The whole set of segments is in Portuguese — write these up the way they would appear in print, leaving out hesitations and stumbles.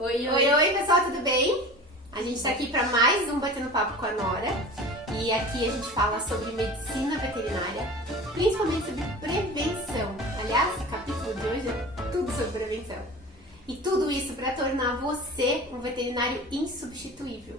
Oi, pessoal, tudo bem? A gente tá aqui para mais um Batendo Papo com a Nora. E aqui a gente fala sobre medicina veterinária, principalmente sobre prevenção. Aliás, o capítulo de hoje é tudo sobre prevenção. E tudo isso para tornar você um veterinário insubstituível.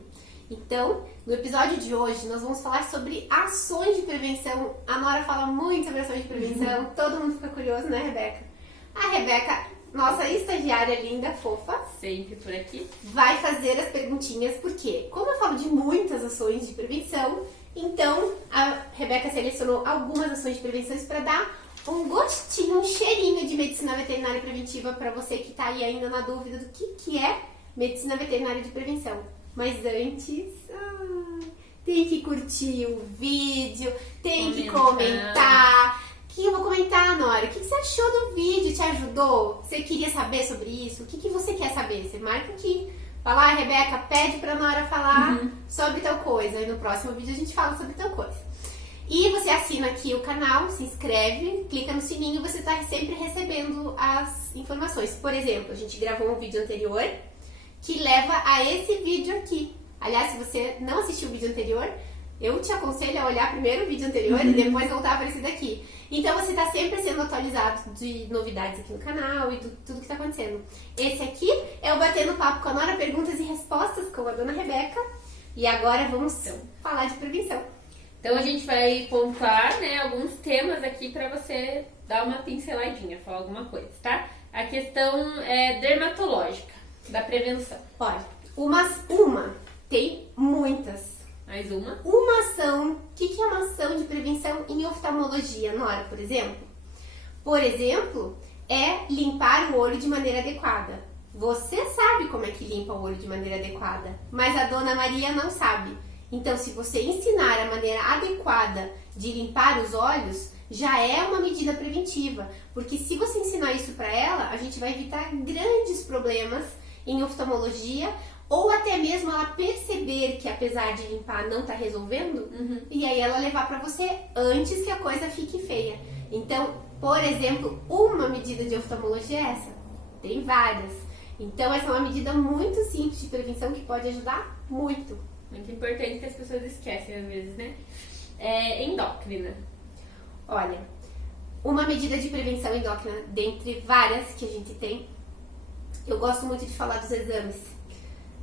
Então, no episódio de hoje, nós vamos falar sobre ações de prevenção. A Nora fala muito sobre ações de prevenção, todo mundo fica curioso, né, Rebeca? A Rebeca, nossa estagiária linda, fofa, sempre por aqui, vai fazer as perguntinhas, porque como eu falo de muitas ações de prevenção, então a Rebeca selecionou algumas ações de prevenção para dar um gostinho, um cheirinho de medicina veterinária preventiva para você que está aí ainda na dúvida do que é medicina veterinária de prevenção. Mas antes, tem que curtir o vídeo, tem que comentar. O que eu vou comentar, Nora? O que você achou do vídeo? Te ajudou? Você queria saber sobre isso? O que você quer saber? Você marca aqui. Fala, Rebeca, pede pra Nora falar sobre tal coisa. E no próximo vídeo a gente fala sobre tal coisa. E você assina aqui o canal, se inscreve, clica no sininho e você tá sempre recebendo as informações. Por exemplo, a gente gravou um vídeo anterior que leva a esse vídeo aqui. Aliás, se você não assistiu o vídeo anterior, eu te aconselho a olhar primeiro o vídeo anterior e depois voltar a aparecer daqui. Então você está sempre sendo atualizado de novidades aqui no canal e tudo que está acontecendo. Esse aqui é o Batendo Papo com a Nora, perguntas e respostas com a dona Rebeca. E agora vamos falar de prevenção. Então a gente vai pontuar, né, alguns temas aqui para você dar uma pinceladinha, falar alguma coisa, tá? A questão é dermatológica da prevenção. Olha, tem muitas. Mais uma? Uma ação. O que é uma ação de prevenção em oftalmologia, Nora, por exemplo? Por exemplo, é limpar o olho de maneira adequada. Você sabe como é que limpa o olho de maneira adequada, mas a dona Maria não sabe. Então, se você ensinar a maneira adequada de limpar os olhos, já é uma medida preventiva. Porque se você ensinar isso para ela, a gente vai evitar grandes problemas em oftalmologia, ou até mesmo ela perceber que apesar de limpar não tá resolvendo, e aí ela levar para você antes que a coisa fique feia. Então, por exemplo, uma medida de oftalmologia é essa. Tem várias. Então, essa é uma medida muito simples de prevenção que pode ajudar muito. Muito importante que as pessoas esquecem às vezes, né? É endócrina. Olha, uma medida de prevenção endócrina, dentre várias que a gente tem, eu gosto muito de falar dos exames.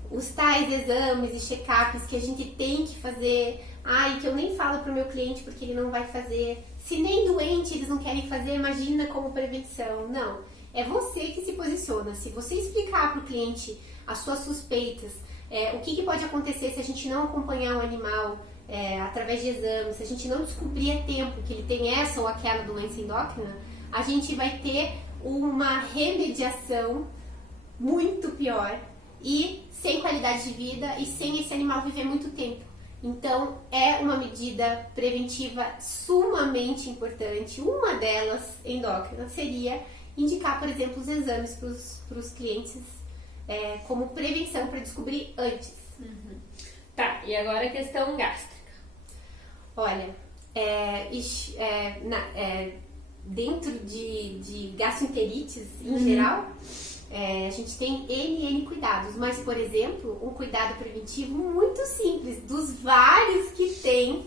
Os tais exames e check-ups que a gente tem que fazer, e que eu nem falo pro meu cliente porque ele não vai fazer. Se nem doente eles não querem fazer, imagina como prevenção. Não, é você que se posiciona. Se você explicar pro cliente as suas suspeitas, o que pode acontecer se a gente não acompanhar o animal através de exames, se a gente não descobrir a tempo que ele tem essa ou aquela doença endócrina, a gente vai ter uma remediação muito pior e sem qualidade de vida e sem esse animal viver muito tempo. Então, é uma medida preventiva sumamente importante. Uma delas, endócrina, seria indicar, por exemplo, os exames para os clientes como prevenção para descobrir antes. Tá, e agora a questão gástrica. Olha, dentro de gastroenterites em geral, a gente tem N cuidados, mas, por exemplo, um cuidado preventivo muito simples, dos vários que tem,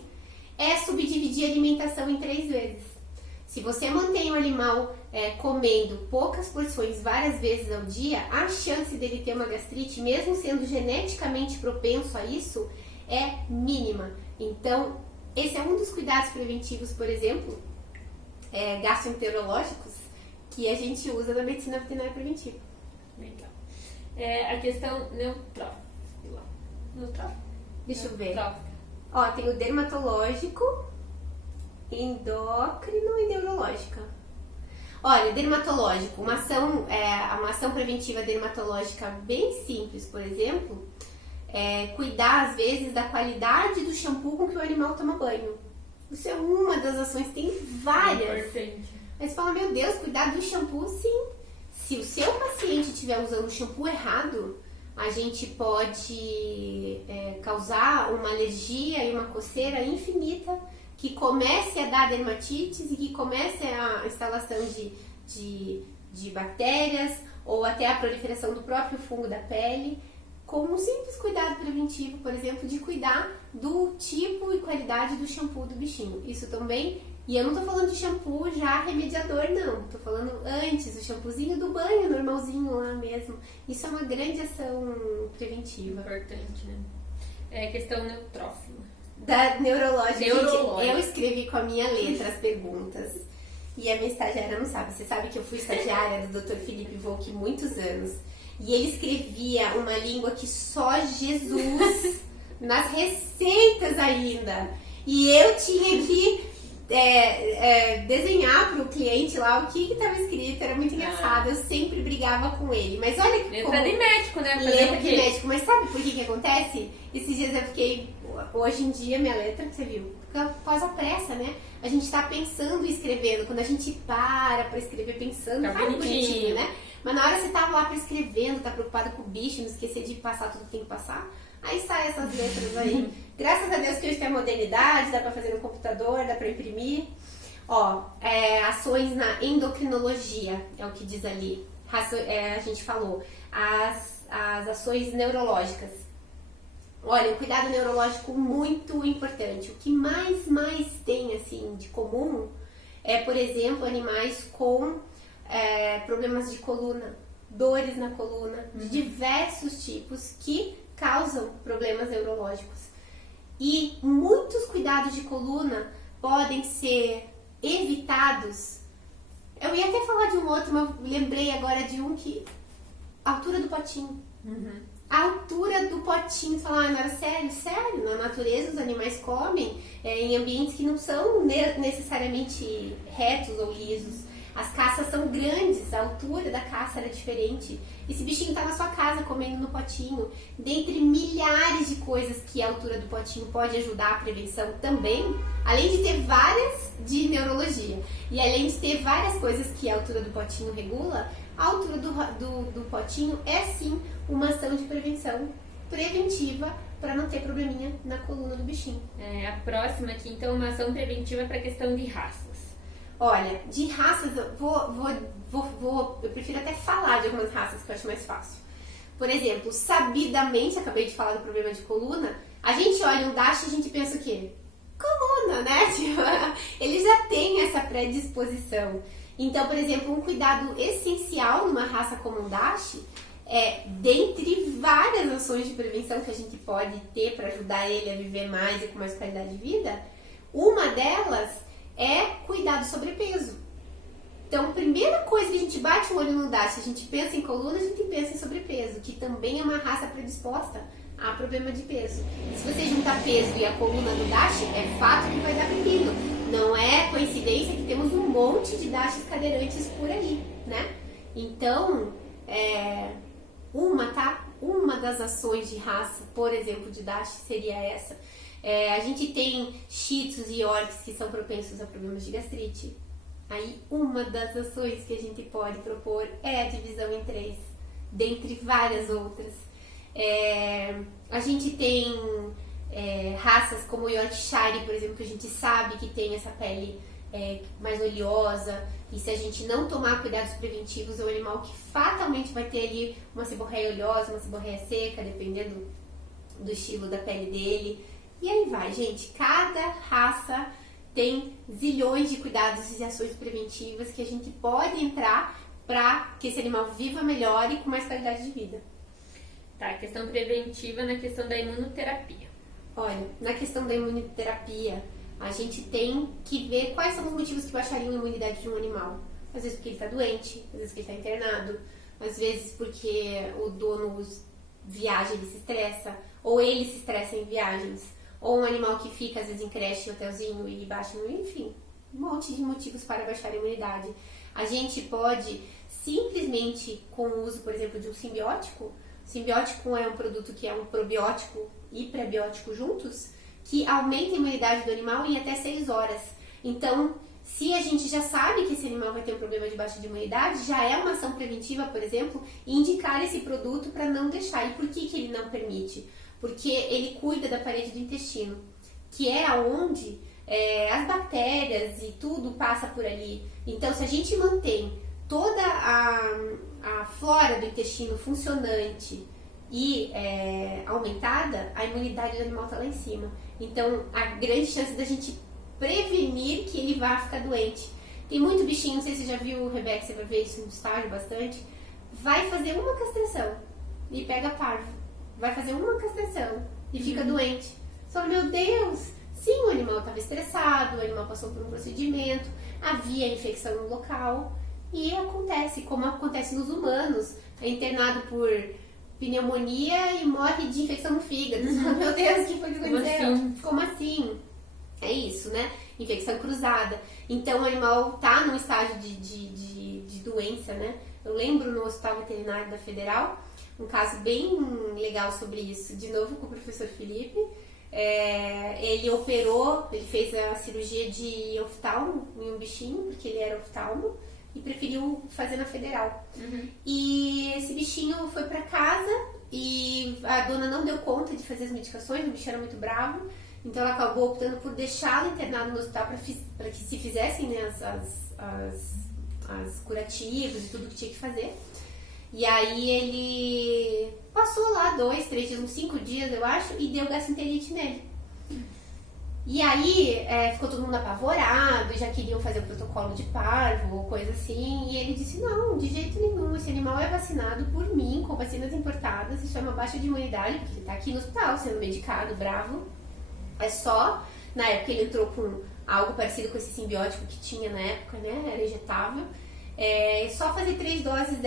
é subdividir a alimentação em 3 vezes. Se você mantém o animal comendo poucas porções várias vezes ao dia, a chance dele ter uma gastrite, mesmo sendo geneticamente propenso a isso, é mínima. Então, esse é um dos cuidados preventivos, por exemplo, gastroenterológicos, que a gente usa na medicina veterinária preventiva. Legal. A questão neutrófica. Deixa eu ver. Ó, tem o dermatológico, endócrino e neurológica. Olha, dermatológico, uma ação preventiva dermatológica bem simples, por exemplo, cuidar às vezes da qualidade do shampoo com que o animal toma banho. Isso é uma das ações, tem várias. Importante. Aí você fala, meu Deus, cuidar do shampoo, sim. Se o seu paciente estiver usando o shampoo errado, a gente pode causar uma alergia e uma coceira infinita que comece a dar dermatites e que comece a instalação de bactérias ou até a proliferação do próprio fungo da pele, com um simples cuidado preventivo, por exemplo, de cuidar do tipo e qualidade do shampoo do bichinho. Isso também, e eu não tô falando de shampoo já remediador, não. Tô falando antes, o shampoozinho do banho, normalzinho lá mesmo. Isso é uma grande ação preventiva. Importante, né? É questão neutrófila. Da neurológica. Gente, Neurológica. eu escrevi com a minha letra as perguntas. E a minha estagiária não sabe. Você sabe que eu fui estagiária do Dr. Felipe Volk muitos anos. E ele escrevia uma língua que só Jesus, nas receitas ainda. E eu tinha que desenhar para o cliente lá o que estava escrito. Era muito engraçado. Eu sempre brigava com ele. Mas olha que Letra de médico, né? Fazer letra o de quê? médico. Mas sabe por que acontece? Esses dias eu fiquei... Hoje em dia, minha letra, você viu, fica após a pressa, né? A gente tá pensando e escrevendo. Quando a gente para escrever pensando, Tá faz bonitinho. bonitinho, né? Mas na hora você tava lá escrevendo, tá preocupado com o bicho, não esquecer de passar tudo que tem que passar, aí sai essas letras aí. Graças a Deus que hoje tem a modernidade, dá pra fazer no computador, dá pra imprimir. Ó, ações na endocrinologia, é o que diz ali. A gente falou. As ações neurológicas. Olha, um cuidado neurológico muito importante. O que mais tem, assim, de comum é, por exemplo, animais com problemas de coluna, dores na coluna, de diversos tipos que causam problemas neurológicos. E muitos cuidados de coluna podem ser evitados. Eu ia até falar de um outro, mas lembrei agora de um que... A altura do potinho. A altura do potinho, falar, não era sério? Sério, na natureza os animais comem em ambientes que não são necessariamente retos ou lisos. As caças são grandes, a altura da caça era diferente. Esse bichinho tá na sua casa comendo no potinho. Dentre milhares de coisas que a altura do potinho pode ajudar a prevenção também, além de ter várias de neurologia e além de ter várias coisas que a altura do potinho regula, a altura do potinho é sim uma ação de prevenção preventiva para não ter probleminha na coluna do bichinho. A próxima aqui, então, uma ação preventiva para a questão de raças. Olha, de raças, eu prefiro até falar de algumas raças que eu acho mais fácil. Por exemplo, sabidamente, acabei de falar do problema de coluna, a gente olha um Dash e a gente pensa o quê? Coluna, né? Tipo, ele já tem essa predisposição. Então, por exemplo, um cuidado essencial numa raça como um Dash dentre várias ações de prevenção que a gente pode ter para ajudar ele a viver mais e com mais qualidade de vida, uma delas é cuidar do sobrepeso. Então, a primeira coisa que a gente bate o olho no Dash, a gente pensa em coluna, a gente pensa em sobrepeso, que também é uma raça predisposta a problema de peso. Se você juntar peso e a coluna do Dash, é fato que vai dar pepino. Não é coincidência que temos um monte de Dashes cadeirantes por aí, né? Então, uma das ações de raça, por exemplo, de Dash seria essa. A gente tem Shih Tzus e Yorks que são propensos a problemas de gastrite. Aí, uma das ações que a gente pode propor é a divisão em 3, dentre várias outras. A gente tem raças como o Yorkshire, por exemplo, que a gente sabe que tem essa pele mais oleosa, e se a gente não tomar cuidados preventivos, é um animal que fatalmente vai ter ali uma seborreia oleosa, uma seborreia seca, dependendo do estilo da pele dele. E aí vai, gente. Cada raça tem zilhões de cuidados e ações preventivas que a gente pode entrar para que esse animal viva melhor e com mais qualidade de vida. Tá, questão preventiva na questão da imunoterapia. Olha, na questão da imunoterapia, a gente tem que ver quais são os motivos que baixariam a imunidade de um animal. Às vezes porque ele está doente, às vezes porque ele está internado, às vezes porque o dono viaja e ele se estressa, ou ele se estressa em viagens, ou um animal que fica às vezes em creche, em hotelzinho e baixa, enfim, um monte de motivos para baixar a imunidade. A gente pode simplesmente, com o uso, por exemplo, de um simbiótico. Simbiótico é um produto que é um probiótico e prebiótico juntos, que aumenta a imunidade do animal em até 6 horas. Então, se a gente já sabe que esse animal vai ter um problema de baixa de imunidade, já é uma ação preventiva, por exemplo, indicar esse produto para não deixar. E por que ele não permite? Porque ele cuida da parede do intestino, que é aonde as bactérias e tudo passa por ali. Então, se a gente mantém toda a flora do intestino funcionante e aumentada, a imunidade do animal está lá em cima. Então, a grande chance da gente prevenir que ele vá ficar doente. Tem muito bichinho, não sei se você já viu, Rebeca, você vai ver isso no estágio bastante, vai fazer uma castração e pega parvo. Vai fazer uma castração e fica doente. Só, meu Deus, sim, o animal estava estressado, o animal passou por um procedimento, havia infecção no local e acontece, como acontece nos humanos, é internado por pneumonia e morre de infecção no fígado. Meu Deus, o que foi que aconteceu? Como assim? É isso, né? Infecção cruzada. Então o animal tá num estágio de doença, né? Eu lembro no Hospital Veterinário da Federal, um caso bem legal sobre isso, de novo com o professor Felipe. Ele operou, ele fez a cirurgia de oftalmo em um bichinho, porque ele era oftalmo, e preferiu fazer na Federal. E esse bichinho foi pra casa e a dona não deu conta de fazer as medicações, o bicho era muito bravo, então ela acabou optando por deixá-lo internado no hospital para que se fizessem, né, as curativas e tudo que tinha que fazer. E aí ele passou lá 2, 3 dias, uns 5 dias eu acho, e deu gastroenterite nele. E aí ficou todo mundo apavorado, já queriam fazer o protocolo de parvo ou coisa assim, e ele disse, não, de jeito nenhum, esse animal é vacinado por mim, com vacinas importadas, isso é uma baixa de imunidade, porque ele tá aqui no hospital sendo medicado, bravo. É só, na época ele entrou com algo parecido com esse simbiótico que tinha na época, né, era injetável. Só fazer 3 doses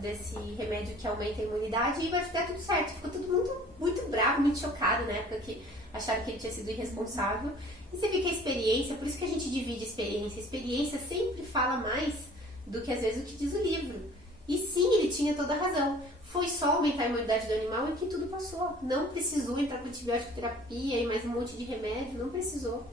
desse remédio que aumenta a imunidade e vai ficar tudo certo. Ficou todo mundo muito bravo, muito chocado na época que acharam que ele tinha sido irresponsável. E você vê que a experiência, por isso que a gente divide experiência. A experiência sempre fala mais do que às vezes o que diz o livro. E sim, ele tinha toda a razão. Foi só aumentar a imunidade do animal e que tudo passou. Não precisou entrar com antibiótico terapia e mais um monte de remédio, não precisou.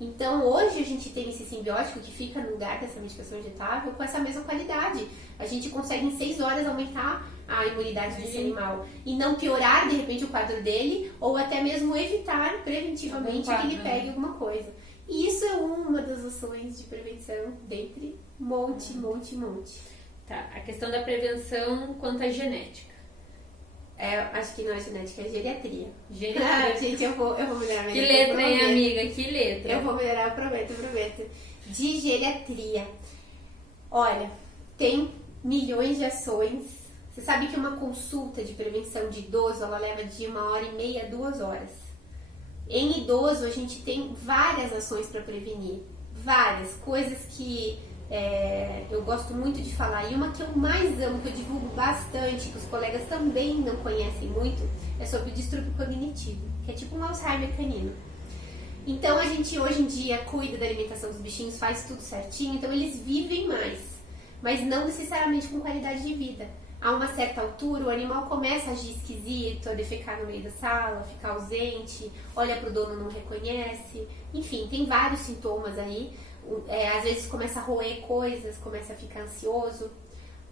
Então, hoje a gente tem esse simbiótico que fica no lugar dessa medicação injetável com essa mesma qualidade. A gente consegue em 6 horas aumentar a imunidade desse animal e não piorar de repente o quadro dele ou até mesmo evitar preventivamente que ele pegue alguma coisa. E isso é uma das ações de prevenção dentre monte. Tá, a questão da prevenção quanto à genética. Acho que não é genética, é geriatria. Geriatria. Gente, eu vou melhorar. Que letra, hein, amiga? Que letra? Eu vou melhorar, eu prometo. De geriatria. Olha, tem milhões de ações. Você sabe que uma consulta de prevenção de idoso, ela leva de 1h30 a 2 horas. Em idoso, a gente tem várias ações para prevenir. Várias coisas que eu gosto muito de falar. E uma que eu mais amo, que eu divulgo bastante, que os colegas também não conhecem muito, é sobre o distúrbio cognitivo, que é tipo um Alzheimer canino. Então a gente hoje em dia cuida da alimentação dos bichinhos, faz tudo certinho, então eles vivem mais, mas não necessariamente com qualidade de vida. A uma certa altura o animal começa a agir esquisito, a defecar no meio da sala, ficar ausente, olha pro dono, não reconhece, enfim, tem vários sintomas aí. Às vezes começa a roer coisas, começa a ficar ansioso.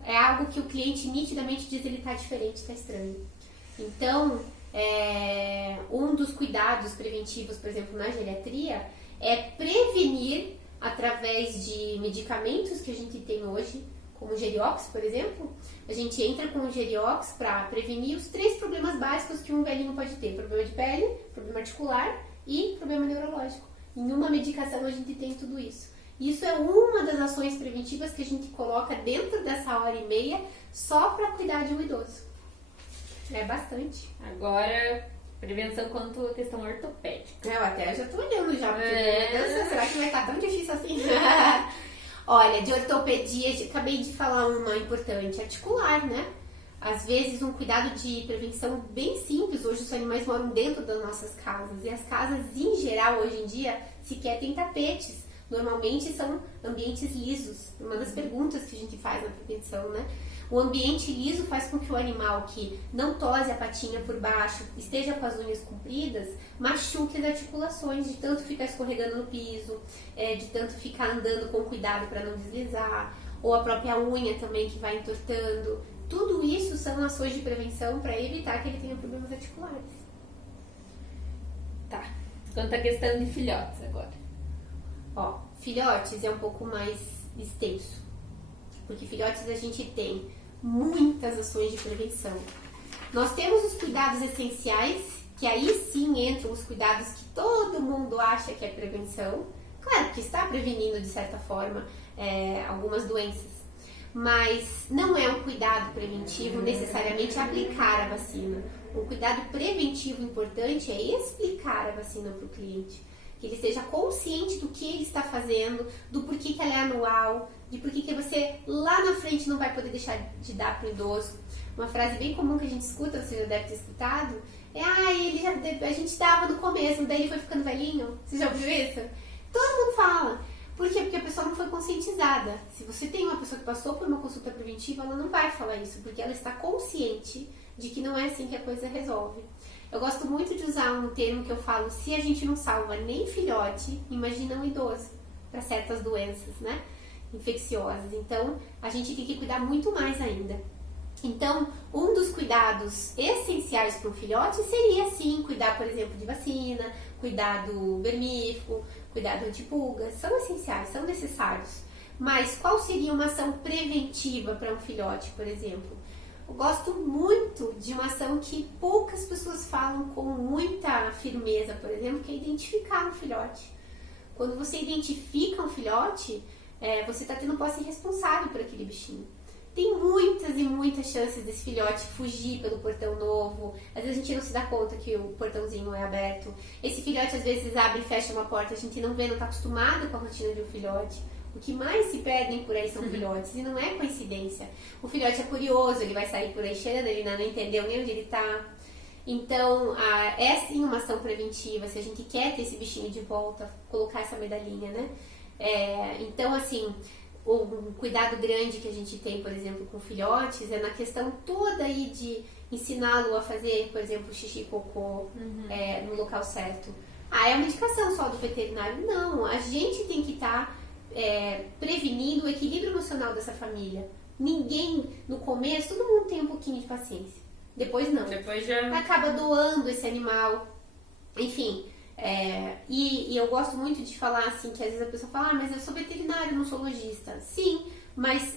É algo que o cliente nitidamente diz que ele tá diferente, tá estranho. Então, um dos cuidados preventivos, por exemplo, na geriatria, é prevenir através de medicamentos que a gente tem hoje, como o Geriox, por exemplo. A gente entra com o Geriox para prevenir os 3 problemas básicos que um velhinho pode ter: problema de pele, problema articular e problema neurológico. Em uma medicação a gente tem tudo isso. Isso é uma das ações preventivas que a gente coloca dentro dessa 1h30 só para cuidar de um idoso. É bastante. Agora, prevenção quanto à questão ortopédica. Eu até já tô olhando já, porque, meu Deus, será que vai estar tão difícil assim? Olha, de ortopedia, acabei de falar uma importante, articular, né? Às vezes um cuidado de prevenção bem simples, hoje os animais moram dentro das nossas casas, e as casas em geral hoje em dia sequer têm tapetes, normalmente são ambientes lisos. Uma das perguntas que a gente faz na prevenção, né? O ambiente liso faz com que o animal que não tose a patinha por baixo, esteja com as unhas compridas, machuque as articulações, de tanto ficar escorregando no piso, de tanto ficar andando com cuidado para não deslizar, ou a própria unha também que vai entortando. Tudo isso são ações de prevenção para evitar que ele tenha problemas articulares. Tá. Quanto à questão de filhotes agora. Ó, filhotes é um pouco mais extenso. porque filhotes a gente tem muitas ações de prevenção. Nós temos os cuidados essenciais, que aí sim entram os cuidados que todo mundo acha que é prevenção. Claro que está prevenindo de certa forma algumas doenças, mas não é um cuidado preventivo necessariamente aplicar a vacina. Um cuidado preventivo importante é explicar a vacina para o cliente, que ele esteja consciente do que ele está fazendo, do porquê que ela é anual, de porquê que você lá na frente não vai poder deixar de dar para o idoso. Uma frase bem comum que a gente escuta, você já deve ter escutado, a gente dava no começo, daí ele foi ficando velhinho. Você já ouviu isso? Todo mundo fala. Por quê? Porque a pessoa não foi conscientizada. Se você tem uma pessoa que passou por uma consulta preventiva, ela não vai falar isso, porque ela está consciente de que não é assim que a coisa resolve. Eu gosto muito de usar um termo que eu falo, se a gente não salva nem filhote, imagina um idoso, para certas doenças, né? Infecciosas. Então, a gente tem que cuidar muito mais ainda. Então, um dos cuidados essenciais para um filhote seria, sim, cuidar, por exemplo, de vacina, cuidado vermífugo, cuidado antipulgas, são essenciais, são necessários. Mas qual seria uma ação preventiva para um filhote, por exemplo? Eu gosto muito de uma ação que poucas pessoas falam com muita firmeza, por exemplo, que é identificar um filhote. Quando você identifica um filhote, você está tendo posse responsável por aquele bichinho. Tem muitas e muitas chances desse filhote fugir pelo portão novo. Às vezes a gente não se dá conta que o portãozinho é aberto. Esse filhote às vezes abre e fecha uma porta, a gente não vê, não está acostumado com a rotina de um filhote. O que mais se perdem por aí são filhotes, e não é coincidência. O filhote é curioso, ele vai sair por aí cheirando, ele não entendeu nem onde ele está. Então, é sim uma ação preventiva, se a gente quer ter esse bichinho de volta, colocar essa medalhinha, né? Então, assim, um cuidado grande que a gente tem, por exemplo, com filhotes, é na questão toda aí de ensiná-lo a fazer, por exemplo, xixi e cocô no local certo. É uma indicação só do veterinário? Não, a gente tem que estar prevenindo o equilíbrio emocional dessa família. Ninguém, no começo, todo mundo tem um pouquinho de paciência. Depois não. Depois já acaba doando esse animal. Enfim, e eu gosto muito de falar assim, que às vezes a pessoa fala, mas eu sou veterinário, não sou lojista. Sim, mas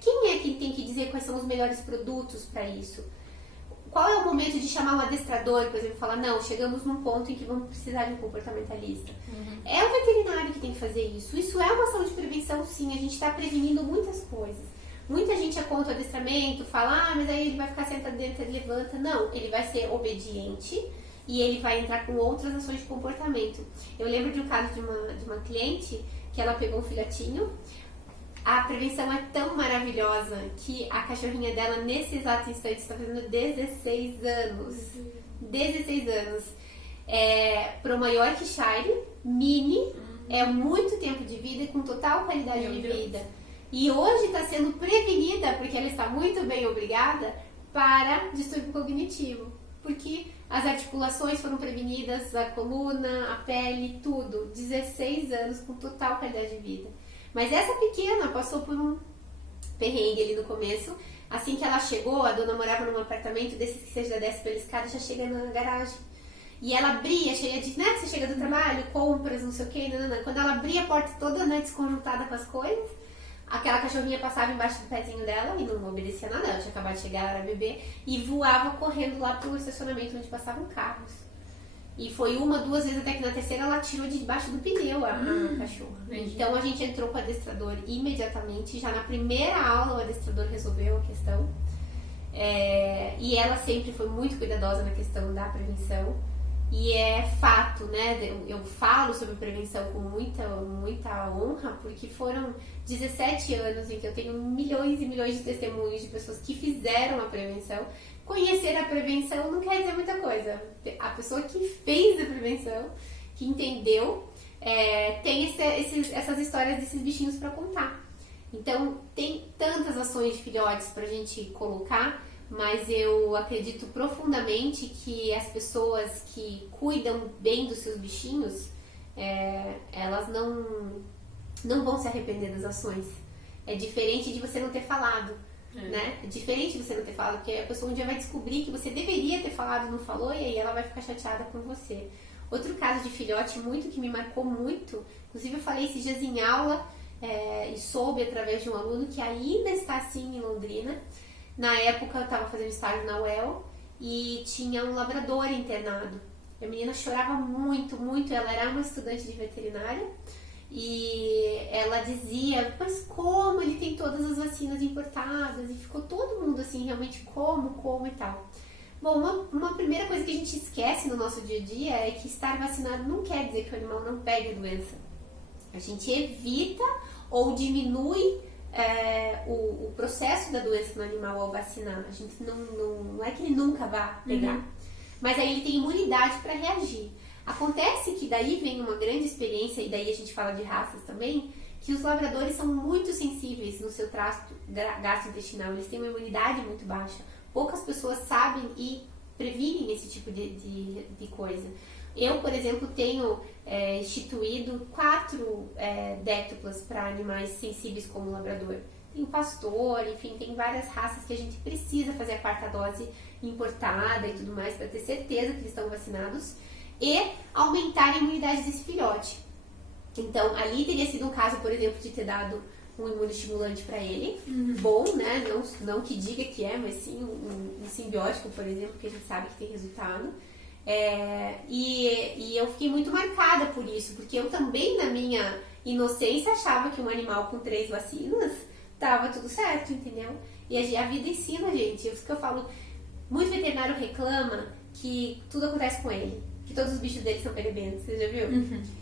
quem é quem tem que dizer quais são os melhores produtos para isso? Qual é o momento de chamar um adestrador, por exemplo, falar, não, chegamos num ponto em que vamos precisar de um comportamentalista. É o veterinário que tem que fazer isso. Isso é uma ação de prevenção, sim. A gente está prevenindo muitas coisas. Muita gente é contra o adestramento, fala, mas aí ele vai ficar sentado dentro, ele levanta. Não, ele vai ser obediente e ele vai entrar com outras ações de comportamento. Eu lembro de um caso de uma cliente que ela pegou um filhotinho. A prevenção é tão maravilhosa que a cachorrinha dela, nesse exato instante, está fazendo 16 anos. 16 anos. Para uma Yorkshire mini, é muito tempo de vida e com total qualidade de vida. E hoje está sendo prevenida, porque ela está muito bem obrigada, para distúrbio cognitivo. Porque as articulações foram prevenidas, a coluna, a pele, tudo. 16 anos com total qualidade de vida. Mas essa pequena passou por um perrengue ali no começo. Assim que ela chegou, a dona morava num apartamento desses que você já desce pela escada, já chega na garagem. E ela abria, cheia de, né, você chega do trabalho, compras, não sei o que, não. Quando ela abria a porta toda, né, desconjuntada com as coisas, aquela cachorrinha passava embaixo do pezinho dela e não obedecia nada, ela tinha acabado de chegar, ela era bebê, e voava correndo lá pro estacionamento onde passavam carros. E foi uma, duas vezes, até que na terceira ela tirou de debaixo do pneu a cachorra. Então a gente entrou com o adestrador imediatamente, já na primeira aula o adestrador resolveu a questão. E ela sempre foi muito cuidadosa na questão da prevenção. E é fato, né? Eu falo sobre prevenção com muita honra, porque foram 17 anos em que eu tenho milhões e milhões de testemunhos de pessoas que fizeram a prevenção. Conhecer a prevenção não quer dizer muita coisa. A pessoa que fez a prevenção, que entendeu, tem essas histórias desses bichinhos para contar. Então, tem tantas ações de filhotes pra gente colocar, mas eu acredito profundamente que as pessoas que cuidam bem dos seus bichinhos, elas não vão se arrepender das ações. É diferente de você não ter falado, né? É diferente de você não ter falado, porque a pessoa um dia vai descobrir que você deveria ter falado e não falou, e aí ela vai ficar chateada com você. Outro caso de filhote muito que me marcou muito, inclusive eu falei esses dias em aula, e soube através de um aluno que ainda está assim em Londrina. Na época eu estava fazendo estágio na UEL e tinha um labrador internado. A menina chorava muito, muito. Ela era uma estudante de veterinária e ela dizia, mas como ele tem todas as vacinas importadas? E ficou todo mundo assim, realmente como e tal. Bom, uma primeira coisa que a gente esquece no nosso dia a dia é que estar vacinado não quer dizer que o animal não pegue a doença. A gente evita ou diminui o processo da doença no animal ao vacinar. A gente não é que ele nunca vá pegar, mas aí ele tem imunidade para reagir. Acontece que daí vem uma grande experiência, e daí a gente fala de raças também, que os labradores são muito sensíveis no seu trato gastrointestinal, eles têm uma imunidade muito baixa. Poucas pessoas sabem e previnem esse tipo de coisa. Eu, por exemplo, tenho instituído 4 déctuplas para animais sensíveis como o labrador. Tem o pastor, enfim, tem várias raças que a gente precisa fazer a 4ª dose importada e tudo mais para ter certeza que eles estão vacinados e aumentar a imunidade desse filhote. Então, ali teria sido um caso, por exemplo, de ter dado um imunoestimulante para ele, bom, né? Não que diga que é, mas sim um simbiótico, por exemplo, que a gente sabe que tem resultado. E eu fiquei muito marcada por isso, porque eu também, na minha inocência, achava que um animal com 3 vacinas tava tudo certo, entendeu? E a vida ensina, gente. Isso que eu falo, muito veterinário reclama que tudo acontece com ele, que todos os bichos dele são perebentos, você já viu?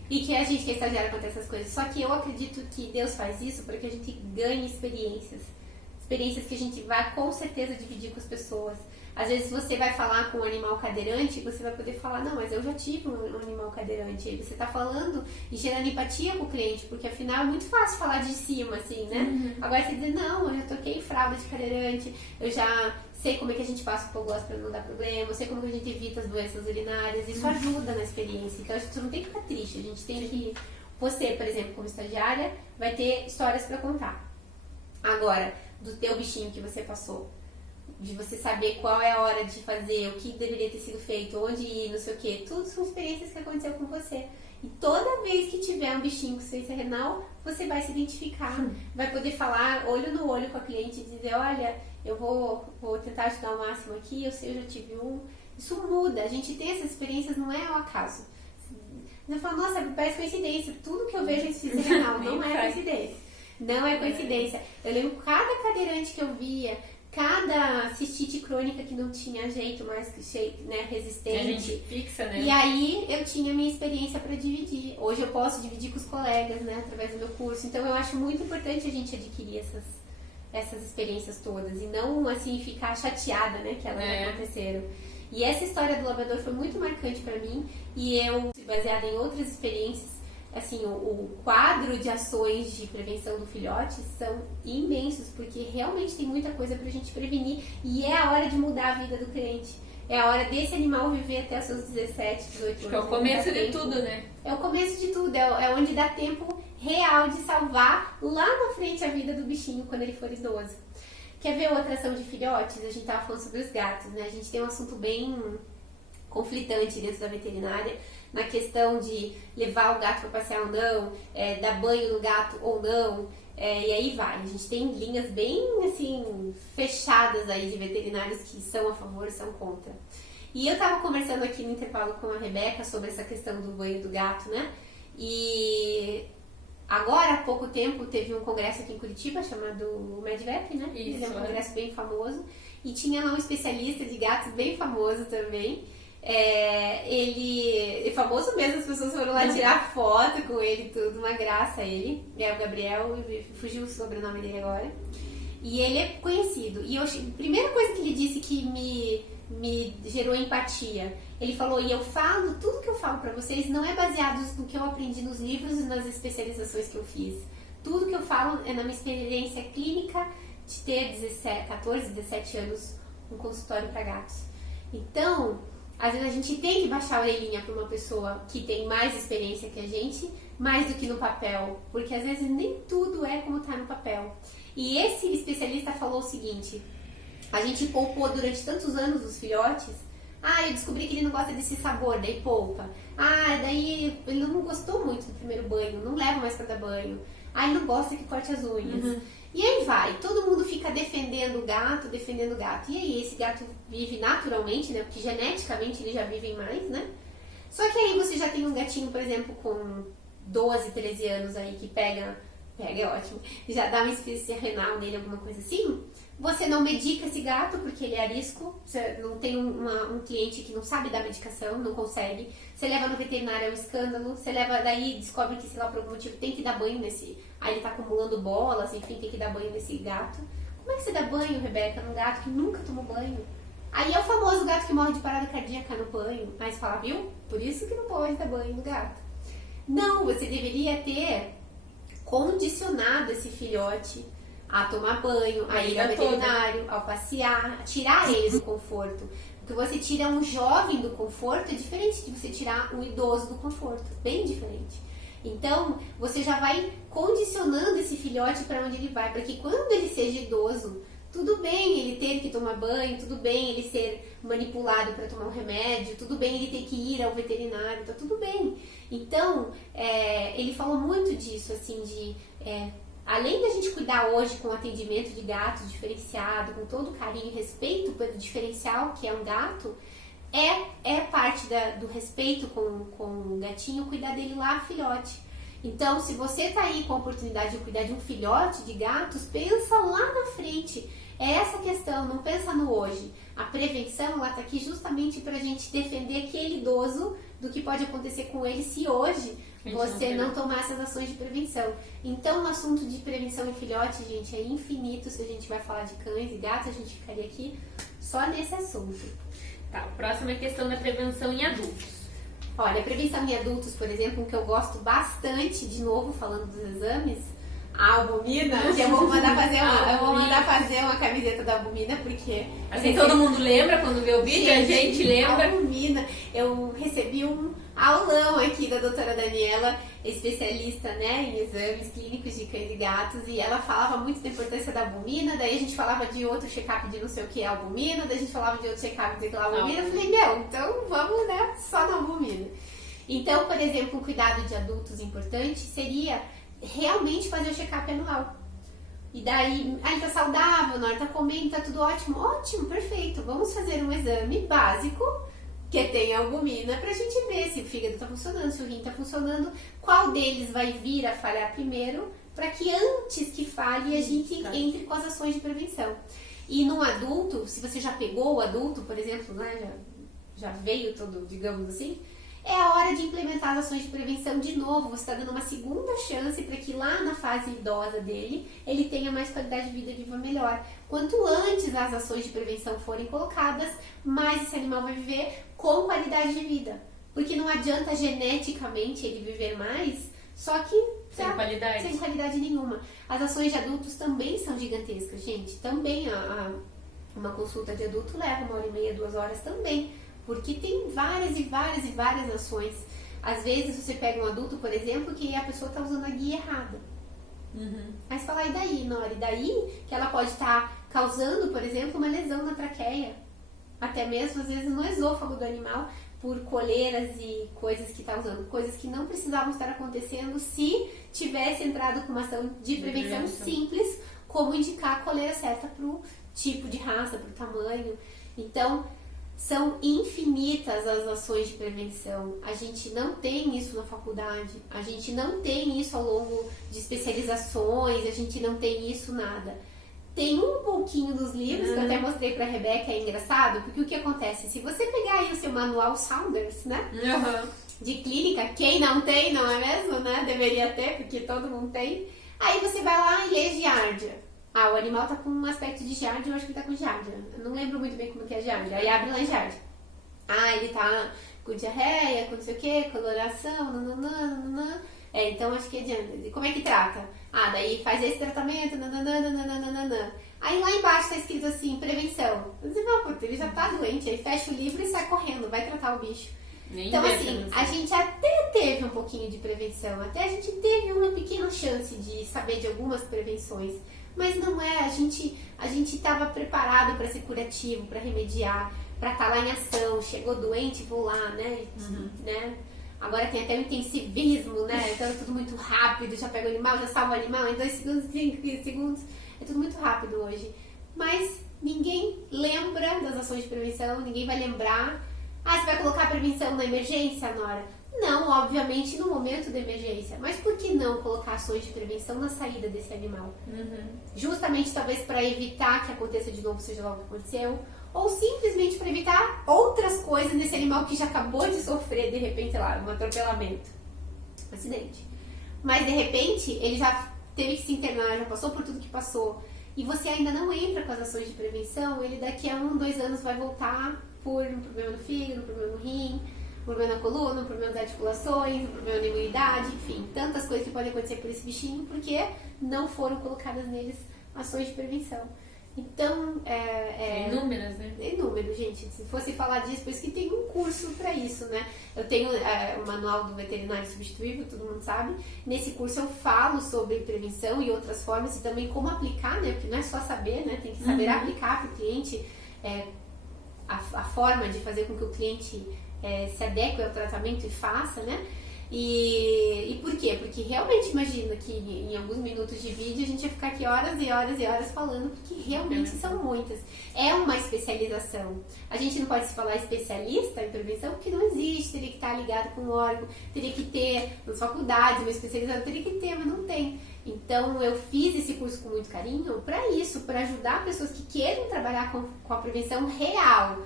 E que a gente que é estagiário acontece essas coisas. Só que eu acredito que Deus faz isso para que a gente ganhe experiências que a gente vai com certeza dividir com as pessoas. Às vezes você vai falar com um animal cadeirante e você vai poder falar, não, mas eu já tive um animal cadeirante. Aí você tá falando e gerando empatia com o cliente, porque afinal é muito fácil falar de cima, assim, né? Agora você dizer, não, eu já toquei fralda de cadeirante, eu já sei como é que a gente passa o hipoglós para não dar problema, eu sei como que a gente evita as doenças urinárias. Isso ajuda na experiência. Então a gente não tem que ficar triste, a gente tem que... Você, por exemplo, como estagiária, vai ter histórias para contar. Agora, do teu bichinho que você passou, de você saber qual é a hora de fazer, o que deveria ter sido feito, onde ir, não sei o que, tudo são experiências que aconteceu com você. E toda vez que tiver um bichinho com ciência renal, você vai se identificar, vai poder falar olho no olho com a cliente e dizer, olha, eu vou tentar ajudar o máximo aqui, eu sei, eu já tive um. Isso muda, a gente tem essas experiências, não é ao acaso. Você fala, nossa, parece coincidência, tudo que eu vejo em ciência renal não é coincidência. Não é coincidência. Eu lembro cada cadeirante que eu via, cada cistite crônica que não tinha jeito mais, né, resistente. A gente fixa, né? E aí eu tinha minha experiência para dividir. Hoje eu posso dividir com os colegas, né, através do meu curso. Então eu acho muito importante a gente adquirir essas experiências todas e não assim ficar chateada, né, que elas aconteceram. E essa história do labrador foi muito marcante para mim e eu, baseada em outras experiências, assim, o quadro de ações de prevenção do filhote são imensos, porque realmente tem muita coisa pra gente prevenir e é a hora de mudar a vida do cliente. É a hora desse animal viver até os seus 17, 18 anos. Que é o começo de tudo, né? É o começo de tudo, é onde dá tempo real de salvar lá na frente a vida do bichinho quando ele for idoso. Quer ver outra ação de filhotes? A gente tava falando sobre os gatos, né? A gente tem um assunto bem conflitante dentro da veterinária, na questão de levar o gato para passear ou não, dar banho no gato ou não, e aí vai. A gente tem linhas bem assim fechadas aí de veterinários que são a favor e são contra. E eu tava conversando aqui no intervalo com a Rebeca sobre essa questão do banho do gato, né? E agora, há pouco tempo, teve um congresso aqui em Curitiba chamado MedVet, né? Isso, ele é um congresso bem famoso. E tinha lá um especialista de gatos bem famoso também. Ele é famoso mesmo, as pessoas foram lá tirar foto com ele e tudo, uma graça ele. É o Gabriel, fugiu o sobrenome dele agora. E ele é conhecido. E a primeira coisa que ele disse que me gerou empatia, ele falou, e eu falo, tudo que eu falo pra vocês não é baseado no que eu aprendi nos livros e nas especializações que eu fiz. Tudo que eu falo é na minha experiência clínica de ter 14, 17 anos um consultório para gatos. Então, às vezes a gente tem que baixar a orelhinha para uma pessoa que tem mais experiência que a gente, mais do que no papel, porque às vezes nem tudo é como tá no papel. E esse especialista falou o seguinte, a gente poupou durante tantos anos os filhotes, eu descobri que ele não gosta desse sabor, daí poupa. Daí ele não gostou muito do primeiro banho, não leva mais para dar banho. Ah, ele não gosta que corte as unhas. E aí vai, todo mundo fica defendendo o gato. E aí esse gato vive naturalmente, né? Porque geneticamente eles já vivem mais, né? Só que aí você já tem um gatinho, por exemplo, com 12, 13 anos aí que pega é ótimo, já dá uma insuficiência renal nele, alguma coisa assim. Você não medica esse gato porque ele é arisco. Você não tem um cliente que não sabe dar medicação, não consegue. Você leva no veterinário, é um escândalo. Você leva daí, descobre que, sei lá, por algum motivo tem que dar banho nesse... Aí ele tá acumulando bolas, enfim, tem que dar banho nesse gato. Como é que você dá banho, Rebeca, num gato que nunca tomou banho? Aí é o famoso gato que morre de parada cardíaca no banho. Aí você fala, viu? Por isso que não pode dar banho no gato. Não, você deveria ter condicionado esse filhote a tomar banho, a ir ao veterinário, ao passear, a tirar ele do conforto. Porque você tira um jovem do conforto é diferente de você tirar um idoso do conforto, bem diferente. Então, você já vai condicionando esse filhote para onde ele vai, para que quando ele seja idoso, tudo bem ele ter que tomar banho, tudo bem ele ser manipulado para tomar um remédio, tudo bem ele ter que ir ao veterinário, tá tudo bem. Então, ele falou muito disso, assim, além da gente cuidar hoje com atendimento de gatos diferenciado, com todo carinho e respeito pelo diferencial que é um gato, é parte do respeito com o gatinho, cuidar dele lá, filhote. Então, se você tá aí com a oportunidade de cuidar de um filhote de gatos, pensa lá na frente. É essa questão, não pensa no hoje. A prevenção, ela tá aqui justamente pra gente defender aquele idoso do que pode acontecer com ele se hoje você não tomar essas ações de prevenção. Então, o assunto de prevenção em filhote, gente, é infinito. Se a gente vai falar de cães e gatos, a gente ficaria aqui só nesse assunto. Tá, a próxima é a questão da prevenção em adultos. Olha, a prevenção em adultos, por exemplo, que eu gosto bastante, de novo, falando dos exames, a albumina, que eu vou mandar fazer uma camiseta da albumina, porque... Assim, todo mundo lembra quando vê o vídeo, a gente lembra. Albumina, eu recebi um aulão aqui da doutora Daniela, especialista, né, em exames clínicos de cães e gatos, e ela falava muito da importância da albumina, daí a gente falava de outro check-up de não sei o que é albumina, daí a gente falava de outro check-up de albumina, eu falei, então vamos, né, só na albumina. Então, por exemplo, um cuidado de adultos importante seria realmente fazer o check-up anual. E daí, ele tá saudável, na hora tá comendo, tá tudo ótimo. Ótimo, perfeito. Vamos fazer um exame básico que tenha albumina pra gente ver se o fígado tá funcionando, se o rim tá funcionando, qual deles vai vir a falhar primeiro, para que antes que falhe a gente entre com as ações de prevenção. E no adulto, se você já pegou o adulto, por exemplo, né, já veio todo, digamos assim, é a hora de implementar as ações de prevenção de novo. Você está dando uma segunda chance para que lá na fase idosa dele, ele tenha mais qualidade de vida e viva melhor. Quanto antes as ações de prevenção forem colocadas, mais esse animal vai viver com qualidade de vida. Porque não adianta geneticamente ele viver mais, só que sem qualidade nenhuma. As ações de adultos também são gigantescas, gente. Também uma consulta de adulto leva 1h30, 2 horas também. Porque tem várias e várias e várias ações. Às vezes você pega um adulto, por exemplo, que a pessoa está usando a guia errada. Aí você fala, e daí, Nora? E daí que ela pode estar causando, por exemplo, uma lesão na traqueia. Até mesmo, às vezes, no esôfago do animal, por coleiras e coisas que está usando. Coisas que não precisavam estar acontecendo se tivesse entrado com uma ação de prevenção simples, como indicar a coleira certa para o tipo de raça, para o tamanho. Então, são infinitas as ações de prevenção. A gente não tem isso na faculdade, a gente não tem isso ao longo de especializações, a gente não tem isso nada. Tem um pouquinho dos livros, que eu até mostrei pra Rebeca, é engraçado, porque o que acontece? Se você pegar aí o seu manual Saunders, né? De clínica, quem não tem, não é mesmo, né? Deveria ter, porque todo mundo tem. Aí você vai lá e lê Giardia. Ah, o animal tá com um aspecto de Giardia, eu acho que ele tá com Giardia. Eu não lembro muito bem como que é Giardia. Aí abre lá em Giardia. Ah, ele tá com diarreia, com não sei o que, coloração, nananana. Então acho que é Giardia. E como é que trata? Ah, daí faz esse tratamento, nananana. Aí lá embaixo tá escrito assim, prevenção. Você fala, puta, ele já tá doente. Aí fecha o livro e sai correndo, vai tratar o bicho. Então assim, a gente até teve um pouquinho de prevenção. Até a gente teve uma pequena chance de saber de algumas prevenções. Mas não é, a gente estava preparado para ser curativo, para remediar, para estar lá em ação. Chegou doente, vou lá, né? Agora tem até o intensivismo, né? Então é tudo muito rápido, já pega o animal, já salva o animal em 2 segundos, 5 segundos. É tudo muito rápido hoje. Mas ninguém lembra das ações de prevenção, ninguém vai lembrar. Ah, você vai colocar a prevenção na emergência, Nora? Não, obviamente no momento da emergência. Mas por que não colocar ações de prevenção na saída desse animal? Justamente talvez para evitar que aconteça de novo, seja lá o que aconteceu. Ou simplesmente para evitar outras coisas nesse animal que já acabou de sofrer, de repente, sei lá, um atropelamento, um acidente. Mas de repente ele já teve que se internar, já passou por tudo que passou. E você ainda não entra com as ações de prevenção, ele daqui a 1, 2 anos vai voltar por um problema no fígado, um problema no rim, um problema na coluna, um problema nas articulações, um problema na imunidade, enfim, tantas coisas que podem acontecer por esse bichinho porque não foram colocadas neles ações de prevenção. Então, inúmeras, né? Inúmeros, gente. Se fosse falar disso, por isso que tem um curso para isso, né? Eu tenho o manual do veterinário substituível, todo mundo sabe. Nesse curso eu falo sobre prevenção e outras formas e também como aplicar, né? Porque não é só saber, né? Tem que saber aplicar para o cliente a forma de fazer com que o cliente se adeque ao tratamento e faça, né? E por quê? Porque realmente imagina que em alguns minutos de vídeo a gente ia ficar aqui horas e horas e horas falando, porque realmente são muitas. É uma especialização. A gente não pode se falar especialista em prevenção porque não existe, teria que estar ligado com o órgão, teria que ter nas faculdades, uma especialização, teria que ter, mas não tem. Então eu fiz esse curso com muito carinho para isso, para ajudar pessoas que querem trabalhar com a prevenção real,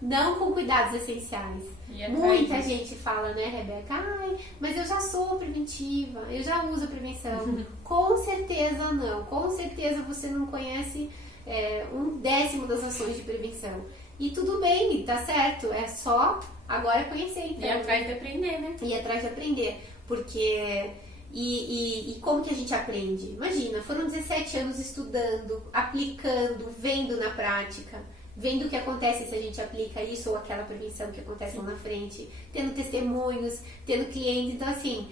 não com cuidados essenciais. Muita gente fala, né, Rebeca? Ai, mas eu já sou preventiva, eu já uso a prevenção. Com certeza não. Com certeza você não conhece 1/10 das ações de prevenção. E tudo bem, tá certo. É só agora conhecer. Então, e atrás de aprender, né? E atrás de aprender. Porque... E como que a gente aprende? Imagina, foram 17 anos estudando, aplicando, vendo na prática. Vendo o que acontece se a gente aplica isso ou aquela prevenção que acontece lá na frente, tendo testemunhos, tendo clientes. Então, assim,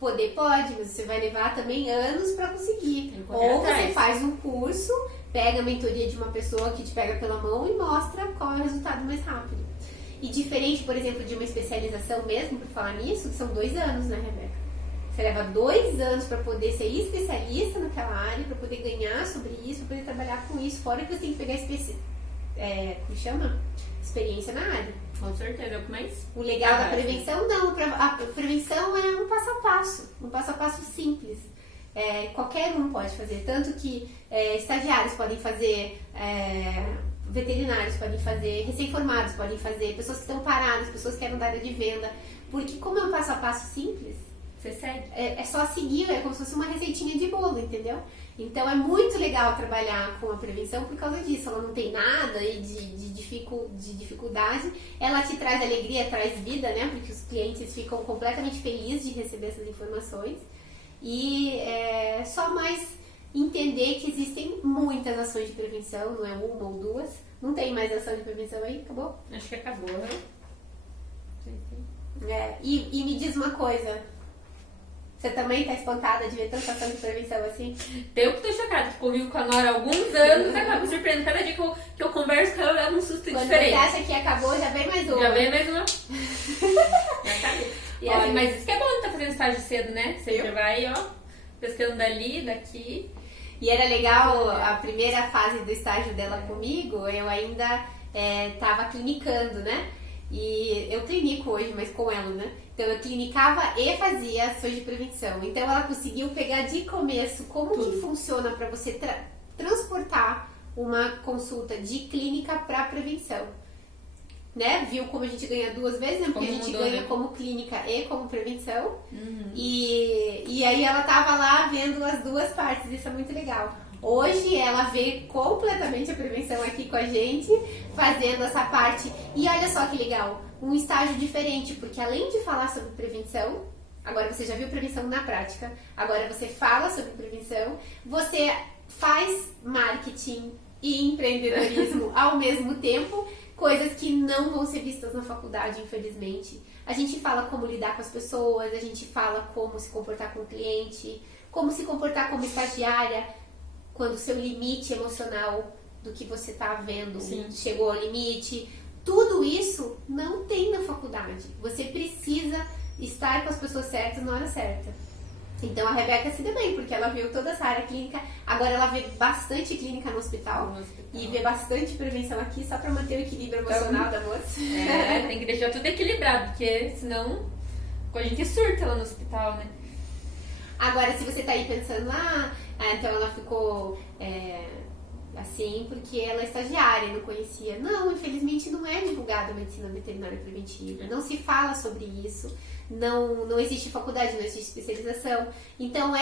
poder pode, mas você vai levar também anos para conseguir. Ou você faz um curso, pega a mentoria de uma pessoa que te pega pela mão e mostra qual é o resultado mais rápido. E diferente, por exemplo, de uma especialização mesmo, por falar nisso, que são 2 anos, né, Rebeca? Você leva 2 anos para poder ser especialista naquela área, para poder ganhar sobre isso, para poder trabalhar com isso, fora que você tem que pegar como chama? Experiência na área. Com certeza, é o que mais. O legal da prevenção, não. A prevenção é um passo a passo simples. Qualquer um pode fazer. Tanto que estagiários podem fazer, veterinários podem fazer, recém-formados podem fazer, pessoas que estão paradas, pessoas que querem da área de venda. Porque como é um passo a passo simples, você segue. É só seguir, é como se fosse uma receitinha de bolo, entendeu? Então é muito legal trabalhar com a prevenção por causa disso. Ela não tem nada de dificuldade, ela te traz alegria, traz vida, né? Porque os clientes ficam completamente felizes de receber essas informações. E é só mais entender que existem muitas ações de prevenção, não é uma ou 2. Não tem mais ação de prevenção aí? Acabou? Acho que acabou, né? E me diz uma coisa. Você também tá espantada de ver tanta ação de prevenção assim? Eu que tô chocada, que convivo com a Nora há alguns anos, acabo surpreendendo. Cada dia que eu converso com ela, eu levo um susto Quando diferente. Quando você acha que acabou, já vem mais uma. Já vem mais uma. E assim, mas isso que é bom de tá fazendo estágio cedo, né? Você já vai, pescando dali, daqui. E era legal, a primeira fase do estágio dela comigo, eu ainda tava clinicando, né? E eu clinico hoje, mas com ela, né? Então eu clinicava e fazia ações de prevenção. Então ela conseguiu pegar de começo como que funciona para você transportar uma consulta de clínica para prevenção. Né? Viu como a gente ganha 2 vezes, né? Porque como a gente ganha como clínica e como prevenção. E aí ela tava lá vendo as 2 partes, isso é muito legal. Hoje ela vê completamente a prevenção aqui com a gente, fazendo essa parte. E olha só que legal, um estágio diferente, porque além de falar sobre prevenção, agora você já viu prevenção na prática, agora você fala sobre prevenção, você faz marketing e empreendedorismo ao mesmo tempo, coisas que não vão ser vistas na faculdade, infelizmente. A gente fala como lidar com as pessoas, a gente fala como se comportar com o cliente, como se comportar como estagiária, quando o seu limite emocional do que você está vendo chegou ao limite. Tudo isso não tem na faculdade. Você precisa estar com as pessoas certas na hora certa. Então a Rebeca se deu bem, porque ela viu toda essa área clínica, agora ela vê bastante clínica no hospital. E vê bastante prevenção aqui, só pra manter o equilíbrio emocional da moça. Tem que deixar tudo equilibrado, porque senão a gente surta lá no hospital, né? Agora, se você tá aí pensando, então ela ficou assim porque ela é estagiária, não conhecia. Não, infelizmente não é divulgada a medicina veterinária preventiva, não se fala sobre isso, não existe faculdade, não existe especialização. Então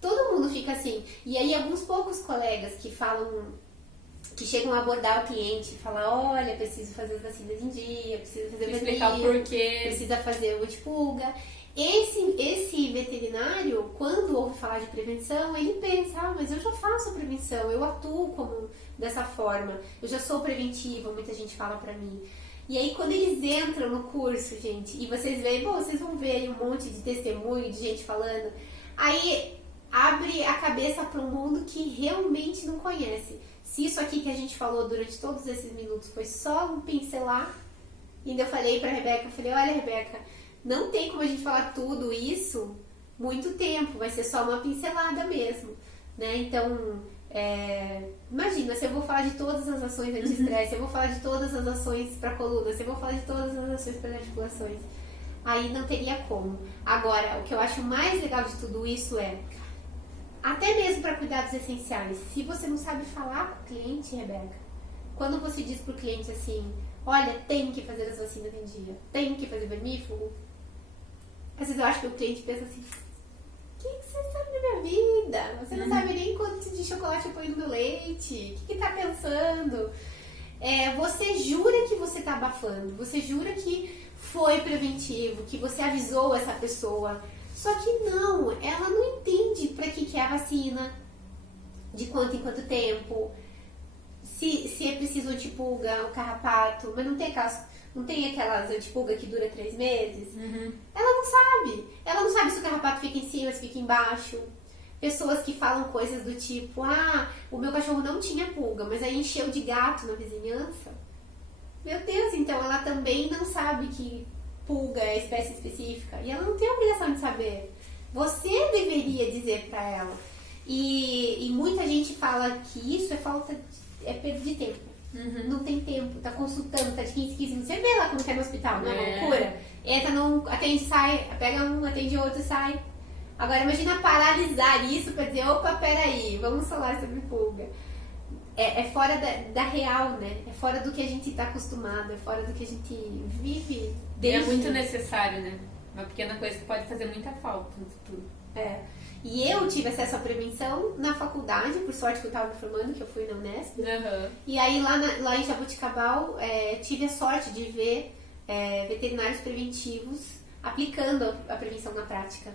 todo mundo fica assim. E aí alguns poucos colegas que chegam a abordar o cliente e falam, olha, preciso fazer as vacinas em dia, preciso fazer explicar o porquê, precisa fazer o antipulga. Esse veterinário, quando ouve falar de prevenção, ele pensa, mas eu já faço prevenção, eu atuo dessa forma, eu já sou preventiva, muita gente fala pra mim. E aí quando eles entram no curso, gente, e vocês vão ver aí um monte de testemunho, de gente falando, aí abre a cabeça para um mundo que realmente não conhece. Se isso aqui que a gente falou durante todos esses minutos foi só um pincelar, ainda eu falei pra Rebeca, olha, Rebeca, não tem como a gente falar tudo isso muito tempo, vai ser só uma pincelada mesmo, né? Então, imagina, se eu vou falar de todas as ações anti-estresse, se eu vou falar de todas as ações para coluna, se eu vou falar de todas as ações para articulações, aí não teria como. Agora, o que eu acho mais legal de tudo isso até mesmo para cuidados essenciais, se você não sabe falar com o cliente, Rebeca, quando você diz pro cliente assim, olha, tem que fazer as vacinas em dia, tem que fazer vermífugo, às vezes eu acho que o cliente pensa assim, o que você sabe da minha vida? Você não sabe nem quanto de chocolate eu ponho no meu leite, o que tá pensando? Você jura que você tá abafando, você jura que foi preventivo, que você avisou essa pessoa, só que não, ela não entende pra que é a vacina, de quanto em quanto tempo, se é preciso antipulga, o carrapato, mas não tem aquelas antipulga que dura 3 meses. Ela não sabe se o carrapato fica em cima, se fica embaixo. Pessoas que falam coisas do tipo, o meu cachorro não tinha pulga, mas aí encheu de gato na vizinhança. Meu Deus, então ela também não sabe que pulga é espécie específica e ela não tem a obrigação de saber. Você deveria dizer pra ela. E muita gente fala que isso é perda de tempo. Não tem tempo, tá consultando, tá de 15 minutos. Você vê lá como que é no hospital, não é uma loucura? Entra, atende, sai, pega um, atende outro, sai. Agora imagina paralisar isso pra dizer, opa, peraí, vamos falar sobre pulga. É fora da real, né? É fora do que a gente tá acostumado, é fora do que a gente vive desde... É muito necessário, né? Uma pequena coisa que pode fazer muita falta no futuro. E eu tive acesso à prevenção na faculdade, por sorte que eu estava me formando, que eu fui na Unesp. E aí lá em Jaboticabal tive a sorte de ver veterinários preventivos aplicando a prevenção na prática.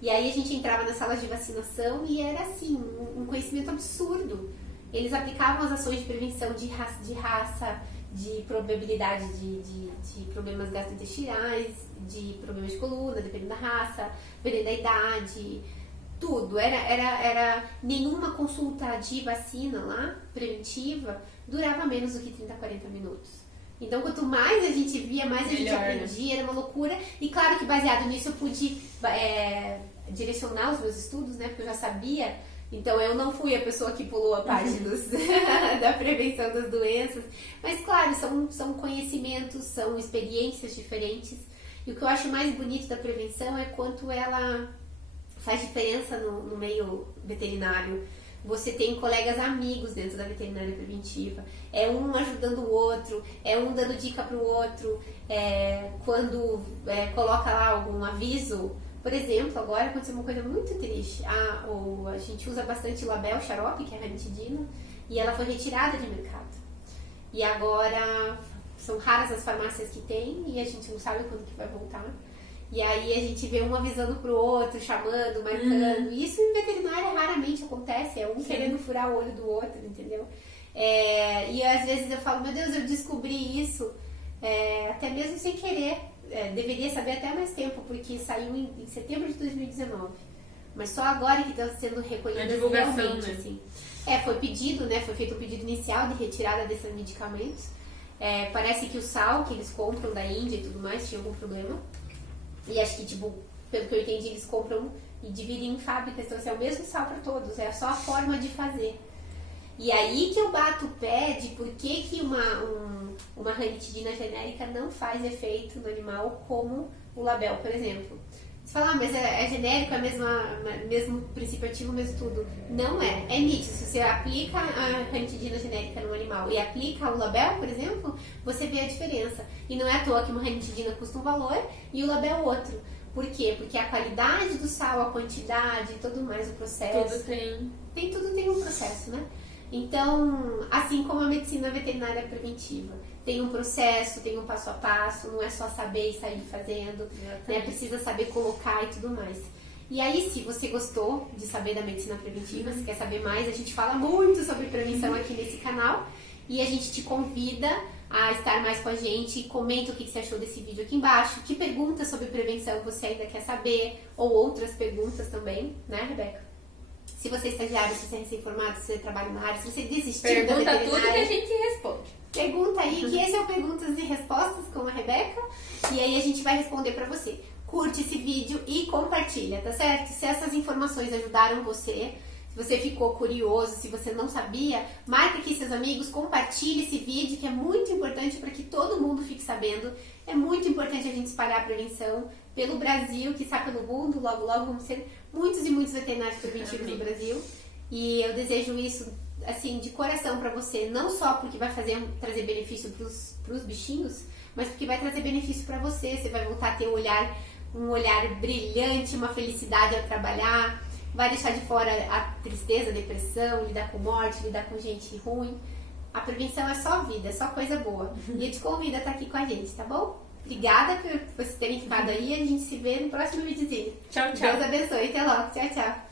E aí a gente entrava nas salas de vacinação e era assim, um conhecimento absurdo. Eles aplicavam as ações de prevenção de raça, de probabilidade de problemas gastrointestinais, de problemas de coluna, dependendo da raça, dependendo da idade, tudo. Era nenhuma consulta de vacina lá, preventiva, durava menos do que 30, 40 minutos. Então, quanto mais a gente via, mais a gente aprendia, era uma loucura. E claro que baseado nisso eu pude direcionar os meus estudos, né? Porque eu já sabia. Então, eu não fui a pessoa que pulou a parte da prevenção das doenças. Mas, claro, são conhecimentos, são experiências diferentes. E o que eu acho mais bonito da prevenção é quanto ela faz diferença no meio veterinário. Você tem colegas amigos dentro da veterinária preventiva. É um ajudando o outro, é um dando dica pro outro. Quando coloca lá algum aviso... Por exemplo, agora aconteceu uma coisa muito triste. A gente usa bastante Label xarope, que é a ranitidina, e ela foi retirada de mercado. E agora são raras as farmácias que tem e a gente não sabe quando que vai voltar. E aí a gente vê um avisando pro outro, chamando, marcando. Isso em veterinária raramente acontece, é um querendo furar o olho do outro, entendeu? E às vezes eu falo, meu Deus, eu descobri isso até mesmo sem querer. Deveria saber até mais tempo, porque saiu em setembro de 2019. Mas só agora que está sendo recolhida realmente, né? Assim. Foi pedido, né? Foi feito um pedido inicial de retirada desses medicamentos. Parece que o sal que eles compram da Índia e tudo mais tinha algum problema. E acho que, tipo, pelo que eu entendi, eles compram e dividem em fábricas, então assim, é o mesmo sal para todos, é só a forma de fazer. E aí que eu bato o pé de por que uma ranitidina genérica não faz efeito no animal como o Label, por exemplo. Você fala, mas é genérico, é mesmo princípio ativo, mesmo tudo. Não é, é nítido. Se você aplica a ranitidina genérica no animal e aplica o Label, por exemplo, você vê a diferença. E não é à toa que uma ranitidina custa um valor e o Label outro. Por quê? Porque a qualidade do sal, a quantidade, tudo mais, o processo. Tudo tem um processo, né? Então, assim como a medicina veterinária preventiva, tem um processo, tem um passo a passo, não é só saber e sair fazendo, né? Precisa saber colocar e tudo mais. E aí, se você gostou de saber da medicina preventiva, se quer saber mais, a gente fala muito sobre prevenção aqui nesse canal e a gente te convida a estar mais com a gente. Comenta o que você achou desse vídeo aqui embaixo, que perguntas sobre prevenção você ainda quer saber, ou outras perguntas também, né, Rebeca? Se você é estagiário, se você é recém-formado, se você trabalha na área, se você desistiu da veterinária... Pergunta tudo que a gente responde. Pergunta aí, que esse é o Perguntas e Respostas com a Rebeca, e aí a gente vai responder pra você. Curte esse vídeo e compartilha, tá certo? Se essas informações ajudaram você, se você ficou curioso, se você não sabia, marque aqui seus amigos, compartilhe esse vídeo, que é muito importante para que todo mundo fique sabendo. É muito importante a gente espalhar a prevenção pelo Brasil, que está pelo mundo. Logo, logo vamos ser muitos e muitos veterinários preventivos no Brasil. E eu desejo isso, assim, de coração para você, não só porque vai trazer benefício para os bichinhos, mas porque vai trazer benefício para você. Você vai voltar a ter um olhar brilhante, uma felicidade ao trabalhar. Vai deixar de fora a tristeza, a depressão, lidar com morte, lidar com gente ruim. A prevenção é só vida, é só coisa boa. E eu te convido a estar aqui com a gente, tá bom? Obrigada por vocês terem ficado aí. A gente se vê no próximo videozinho. Tchau, tchau. Deus abençoe. Até logo. Tchau, tchau.